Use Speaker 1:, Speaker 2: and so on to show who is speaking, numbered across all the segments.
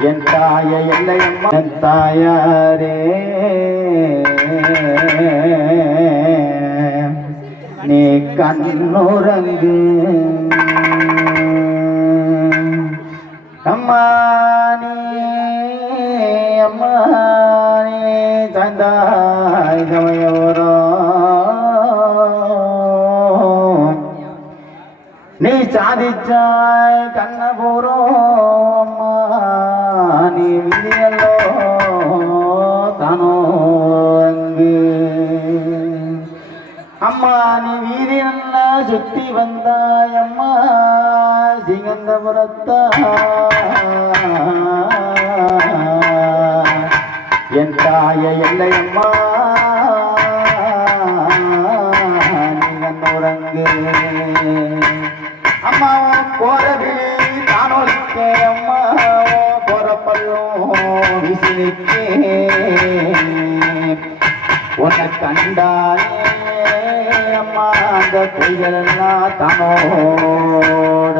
Speaker 1: என் தாய எல்லையம்மா என் தாயாரே. நீ கண்ணுறங்கு. அம்மா நீ அம்மா நீ தந்தாய் சமயோரோ நீ சாதிச்சாய் கண்ணபூரம் நீ கட்டி வந்தாயம்மா சிங்கந்தபுரத்தா என் தாய எல்லையம்மா நீ கண்ணுறங்கு அம்மா போறவி நானொழிக்க அம்மா போறப்பல்லும் விசிலிக்கே உன்னை கண்டாயே அம்மா அந்த பொய்களெல்லாம் தமோட.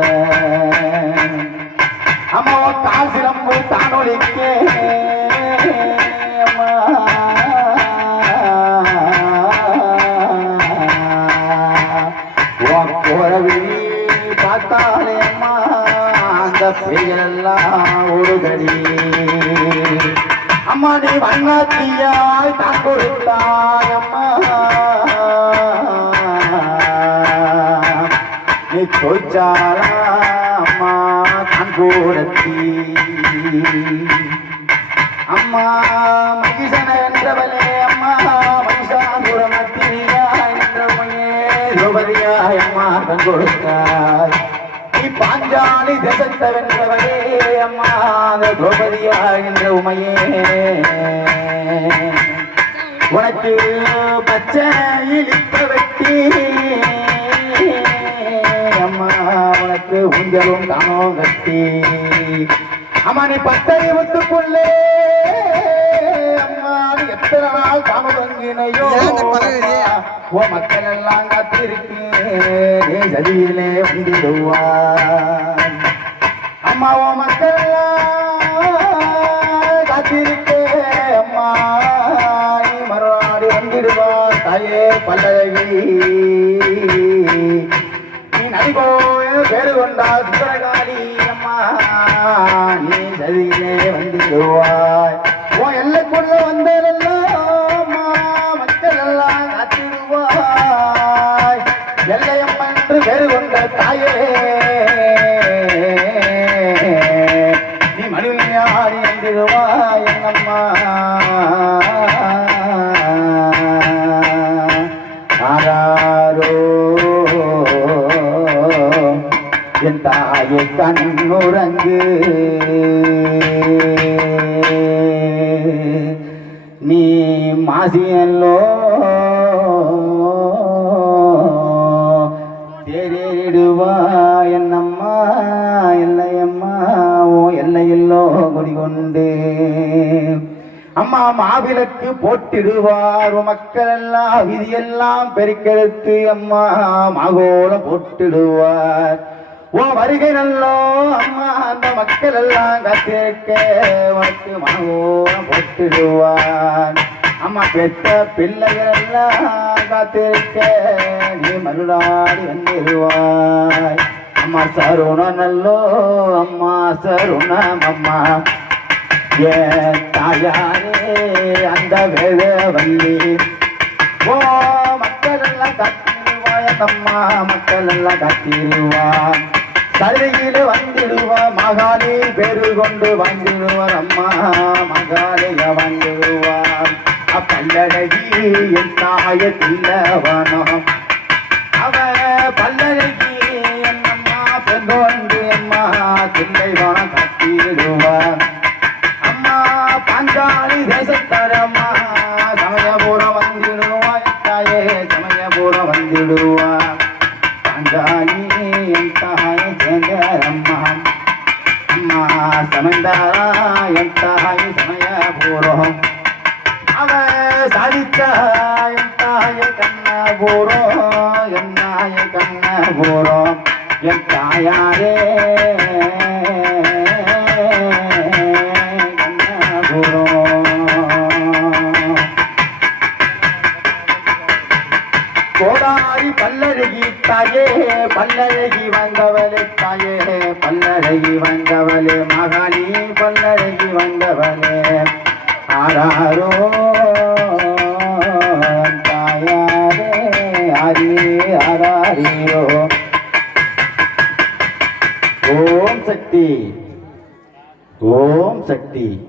Speaker 1: அம்மா காசிலம்பு தானொலிக்கே அம்மா. உன் பார்த்தாலே அம்மா அந்த பெய்கள்லாம் ஒரு கடி அம்மா நீ வண்ணாத்தியாய் தான் கொடுத்தாய் அம்மா. அம்மா தான் அம்மா மகிஷன என்றவளே அம்மா மகிஷாசுரமத்திரியா என்றவனே திரௌபதியாய் அம்மா தன் கொடுத்தாய். நீ பாஞ்சாலி தசத்தவென்றவளே அம்மா திரௌபதியாய் என்ற உமையே. உனக்கு பச்சை இழிப்ப வெட்டி உனக்கு ஊஞ்சலும் தானோ கட்டி. அம்மா நீ பத்தடி விட்டுக்குள்ளே அம்மா நீ எத்தனை நாள் தாமதங்கினையோ? ஓ மக்கள் எல்லாம் காத்திருக்கு. நீ சதியிலே வந்திடுவாய் அம்மா ஓ மக்கள் எல்லாம் காத்திருக்கே. அம்மா நீ மறுநாடு வந்திடுவாய். தாயே பல்லவி நீ நதிகோய கொண்டா சுந்தரகாளி அம்மா. நீ சதியிலே வந்திடுவாய் என் தாயை கண்ணுறங்கு நீ மாசியல்லோ. தேரிடுவா என்னம்மா எல்லையம்மா ஓ எல்லையில்லோ குடிகொண்டு. அம்மா மாவிளக்கு போட்டிடுவார் மக்கள் எல்லாம் விதியெல்லாம் பெருக்கெடுத்து அம்மா மாகோலம் போட்டிடுவார். உன் வருகை நல்லோ அம்மா அந்த மக்கள் எல்லாம் கத்திருக்க உனக்கு மனோரம் போட்டிடுவார் அம்மா பெத்த பிள்ளைகள் எல்லாம் காத்திருக்க நீ மருளாடி வந்துடுவாய். அம்மா சருண நல்லோ அம்மா சருணம் அம்மா ஏ தாயாரே அந்த வேத வள்ளி. ஓ மக்கள் எல்லாம் கத்திடுவாய் அம்மா மக்கள் எல்லாம் கத்திடுவான் சருகையில வந்திடுவா மகாலி பெரு கொண்டு வந்திடுவார் அம்மா மகாலிய வந்துடுவான் அப்பல்லடகி என் தாய தில்லவனம் பாஞ்சாலி என் தாய் சேந்தரம்மா அம்மா சமந்தாரா என் தாய் சமயபுரம் அவ சாதித்தாய் என் தாய கண்ணபுரம் என் நாய கண்ணபுரம் தாயே பல்லழகி வந்தவளே மகாணி பல்லழகி வந்தவளே. ஆராரோ தாயாரே ஆரியே ஆராரியோ. ஓம் சக்தி. ஓம் சக்தி.